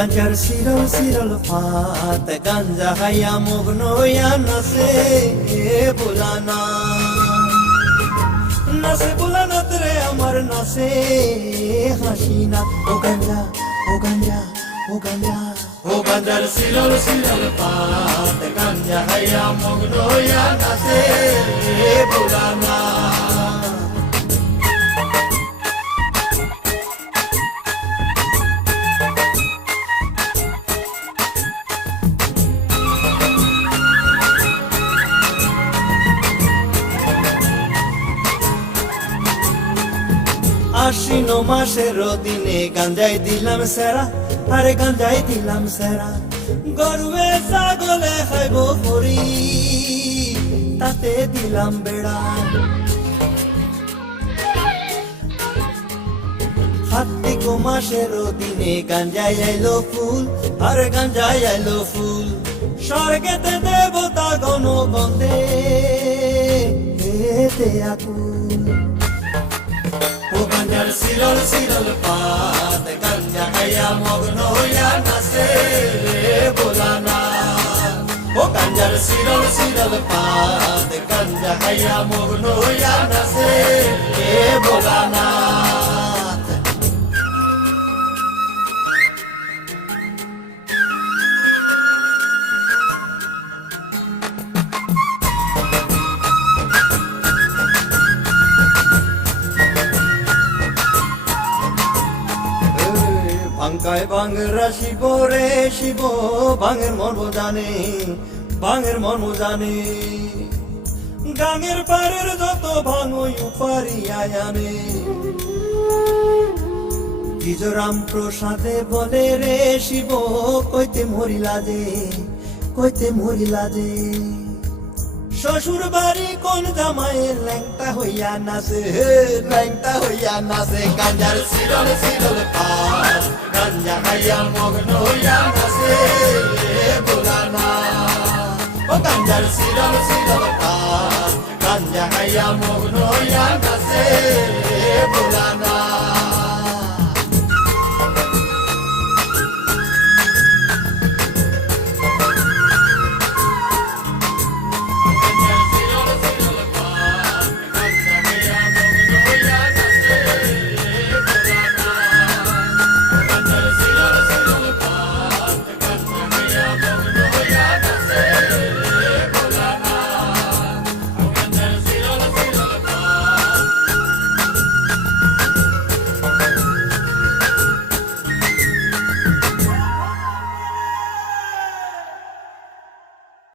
গাঞ্জার শিরল শিরল ফাত গাঞ্জা খাইয়া মগ্ন হইয়া নাচে বুলানা নাচে বুলানাত রে আমার নাচে হাসিনা ও গাঞ্জা ও গাঞ্জা ও গাঞ্জা ও গাঞ্জার শিরল শিরল ফাত গাঞ্জা খাইয়া মগ্ন হইয়া নাচে বুলানা আশ্বিন মাসের দিনে গাঞ্জাই দিলাম সেরা আরে গাঞ্জাই দিলাম সেরা গরুয়ে ছাগলে খাইব পরি তাতে দিলাম বেড়া কার্তিক মাসের দিনে গাঞ্জাই আইলো ফুল আরে গাঞ্জাই আইলো ফুল স্বর্গেতে দেবতা গণ বন্দে হেতে আকুল গাঞ্জার শিরল শিরল পাত গাঞ্জা খাইয়া মগ্ন হইয়া নাচে বুলানা ও গাঞ্জার শিরল শিরল পাত গাঞ্জা খাইয়া মগ্ন হইয়া নাচে বুলানা ভাঙ্গায় ভাঙ্গরা শিব রে শিব ভাঙের মর্ম জানে ভাঙের মর্ম জানে গাঙের পাড়ের যত ভাঙই উপারি আয়ানে বিজরাম প্রসাদে বলে রে শিব কইতে মরিলা যে কইতে মরিলা যে শ্বশুর বাড়ি কোন জামাইয়ের ল্যাংটা হইয়া নাচে ল্যাংটা হইয়া নাচে গাঞ্জার শিরল শিরল পাত গাঞ্জা খাইয়া মগ্ন হইয়া নাচে বুলানা ও গাঞ্জার শিরল শিরল পাত গাঞ্জা খাইয়া মগ্ন হইয়া নাচে বুলানা